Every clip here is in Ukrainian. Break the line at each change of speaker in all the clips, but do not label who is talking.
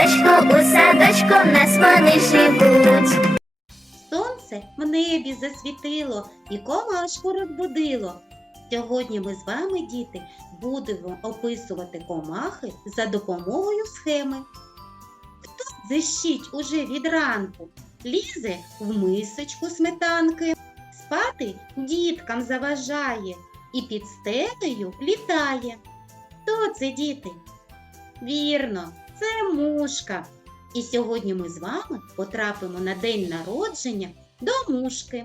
садочку, у садочку в нас вони живуть.
Сонце в небі засвітило і комашку розбудило. Сьогодні ми з вами, діти, будемо описувати комахи за допомогою схеми. Хто зищить уже від ранку, лізе в мисочку сметанки, спати діткам заважає і під стелею літає. Хто це, діти? Вірно, це мушка. І сьогодні ми з вами потрапимо на день народження до мушки.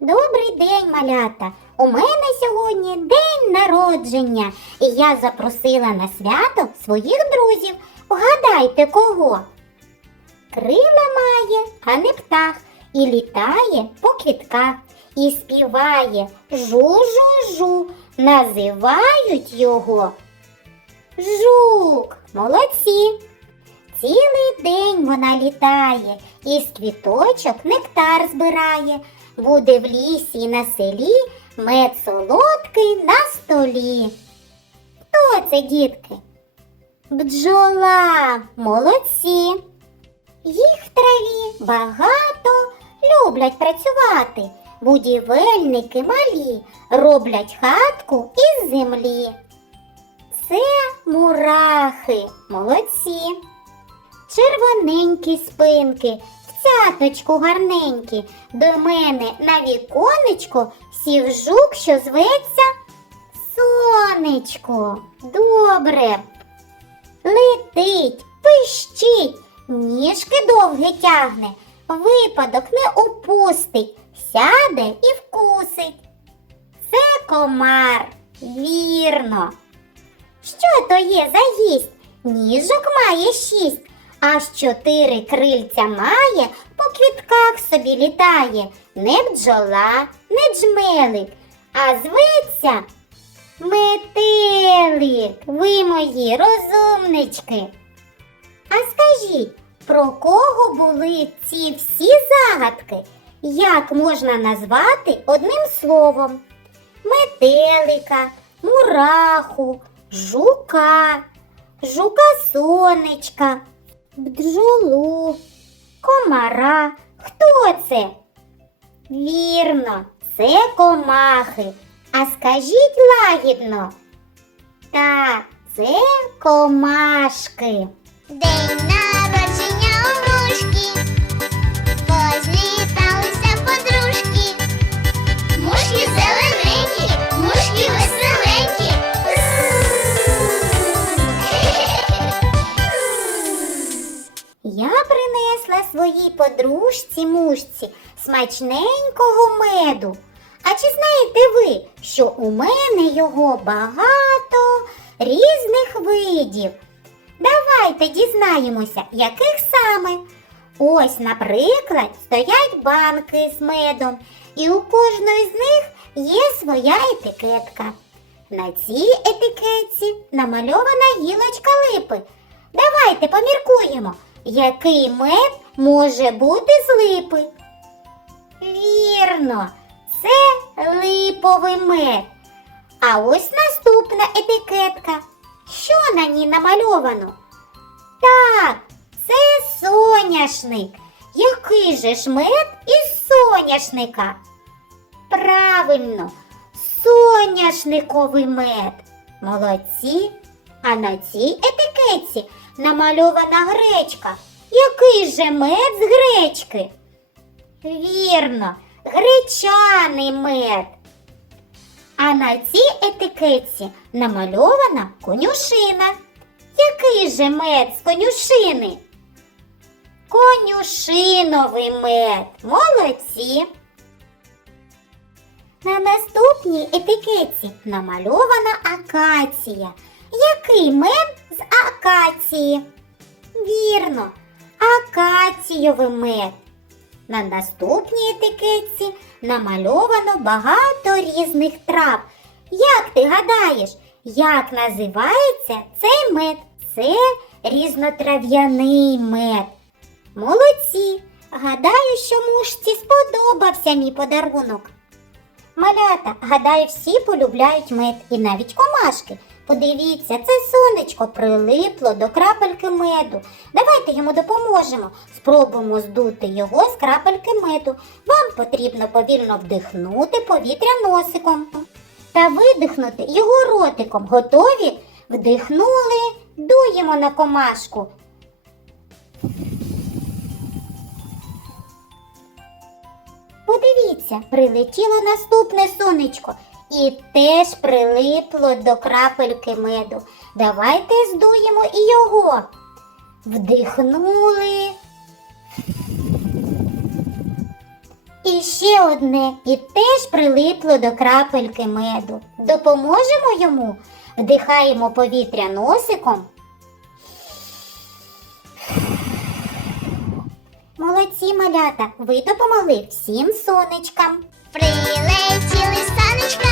Добрий день, малята! У мене сьогодні день народження, і я запросила на свято своїх друзів. Вгадайте кого? Крила має, а не птах, і літає по квітках, і співає жу-жу-жу, називають його жук. Молодці! Цілий день вона літає, і з квіточок нектар збирає. Буде в лісі на селі мед солодкий на столі. Хто це, дітки? Бджола, молодці. Їх в траві багато люблять працювати. Будівельники малі роблять хатку із землі. Це мурахи, молодці. Червоненькі спинки, в цяточку гарненькі. До мене на віконечко сів жук, що зветься Сонечко. Добре. Летить, пищить, ніжки довгі тягне, випадок не упустить, сяде і вкусить. Це комар, вірно. Що то є за гість? Ніжок має шість, аж чотири крильця має, по квітках собі літає. Не бджола, не джмелик, а зветься метелик. Ви мої розумнички. А скажіть, про кого були ці всі загадки? Як можна назвати одним словом? Метелика, мураху, жука, жука сонечка, бджолу, комара. Хто це? Вірно, це комахи. А скажіть лагідно. Так, це комашки.
День
подружці мушці смачненького меду. А чи знаєте ви, що у мене його багато різних видів? Давайте дізнаємося, яких саме. Ось, наприклад, стоять банки з медом, і у кожної з них є своя етикетка. На цій етикетці намальована гілочка липи. Давайте поміркуємо, який мед може бути з липи. Вірно, це липовий мед. А ось наступна етикетка. Що на ній намальовано? Так, це соняшник. Який же ж мед із соняшника? Правильно, соняшниковий мед. Молодці. А на цій етикетці намальована гречка. Який же мед з гречки? Вірно, гречаний мед. А на цій етикетці намальована конюшина. Який же мед з конюшини? Конюшиновий мед. Молодці. На наступній етикетці намальована акація. Який мед з акації? Вірно, акацієвий мед. На наступній етикетці намальовано багато різних трав. Як ти гадаєш, як називається цей мед? Це різнотрав'яний мед. Молодці! Гадаю, що мушці сподобався мій подарунок. Малята, гадаю, всі полюбляють мед і навіть комашки. Подивіться, це сонечко прилипло до крапельки меду. Давайте йому допоможемо. Спробуємо здути його з крапельки меду. Вам потрібно повільно вдихнути повітря носиком та видихнути його ротиком. Готові? Вдихнули, дуємо на комашку. Подивіться, прилетіло наступне сонечко і теж прилипло до крапельки меду. Давайте здуємо і його. Вдихнули. І ще одне, і теж прилипло до крапельки меду. Допоможемо йому, вдихаємо повітря носиком. Молодці малята, ви допомогли всім сонечкам.
Прилетіли санечка,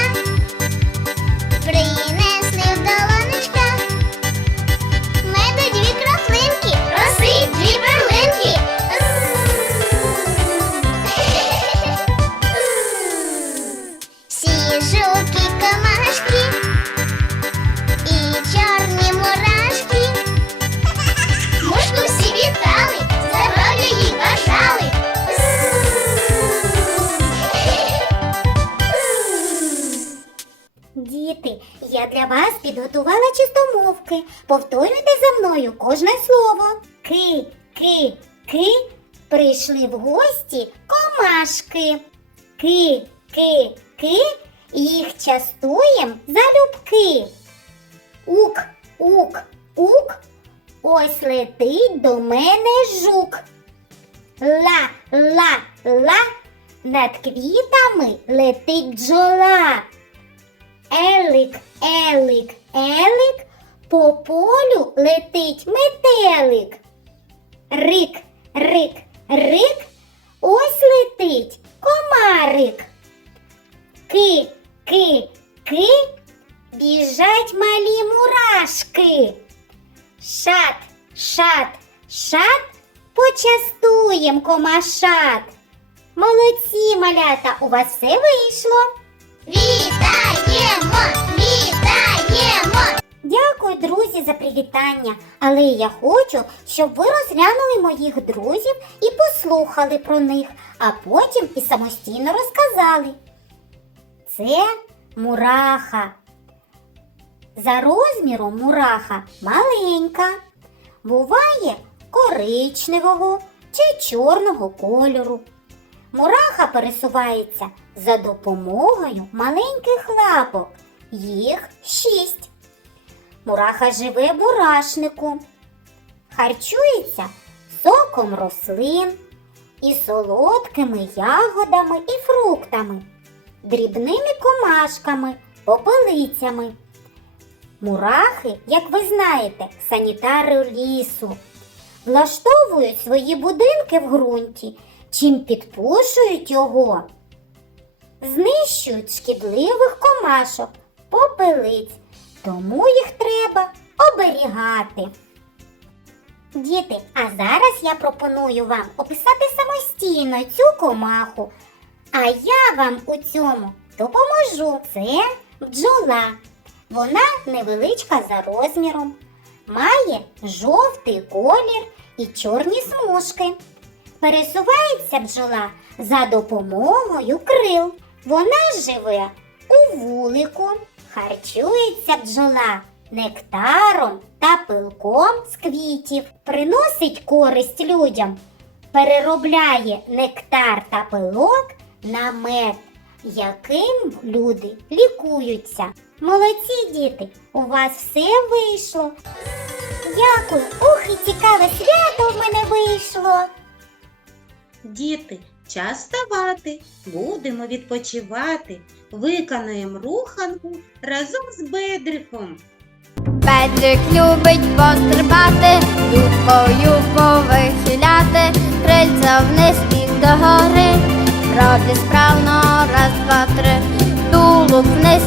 підготувала чистомовки. Повторюйте за мною кожне слово. Ки, ки, ки. Прийшли в гості комашки. Ки, ки, ки. Їх частуєм залюбки. Ук, ук, ук. Ось летить до мене жук. Ла, ла, ла. Над квітами летить бджола. Елик, елик, елик, по полю летить метелик. Рик, рик, рик, ось летить комарик. Ки, ки, ки, біжать малі мурашки. Шат, шат, шат, почастуєм комашат. Молодці, малята, у вас все вийшло.
Вітаємо!
Дякую, друзі, за привітання. Але я хочу, щоб ви розглянули моїх друзів і послухали про них, а потім і самостійно розказали. Це мураха. За розміром мураха маленька. Буває коричневого чи чорного кольору. Мураха пересувається за допомогою маленьких лапок. Їх шість. Мураха живе в мурашнику. Харчується соком рослин і солодкими ягодами і фруктами, дрібними комашками, попелицями. Мурахи, як ви знаєте, санітари лісу, влаштовують свої будинки в ґрунті, чим підпушують його. Знищують шкідливих комашок, попелиць, тому їх треба оберігати. Діти, а зараз я пропоную вам описати самостійно цю комаху. А я вам у цьому допоможу. Це бджола. Вона невеличка за розміром, має жовтий колір і чорні смужки. Пересувається бджола за допомогою крил. Вона живе у вулику, харчується бджола нектаром та пилком з квітів, приносить користь людям, переробляє нектар та пилок на мед, яким люди лікуються. Молодці діти, у вас все вийшло. Дякую, ух, і цікаве свято в мене вийшло.
Діти, час ставати, будемо відпочивати, виконаємо руханку разом з Бедриком.
Бедрик любить пострибати, юбкою повихиляти, крильця вниз і догори, робить справно раз, два, три, тулуб вниз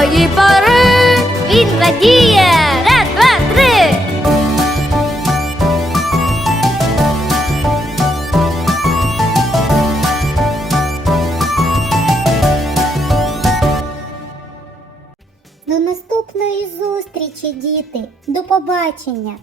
вечірньої пори. Він радіє, раз, два, три.
До наступної зустрічі, діти. До побачення!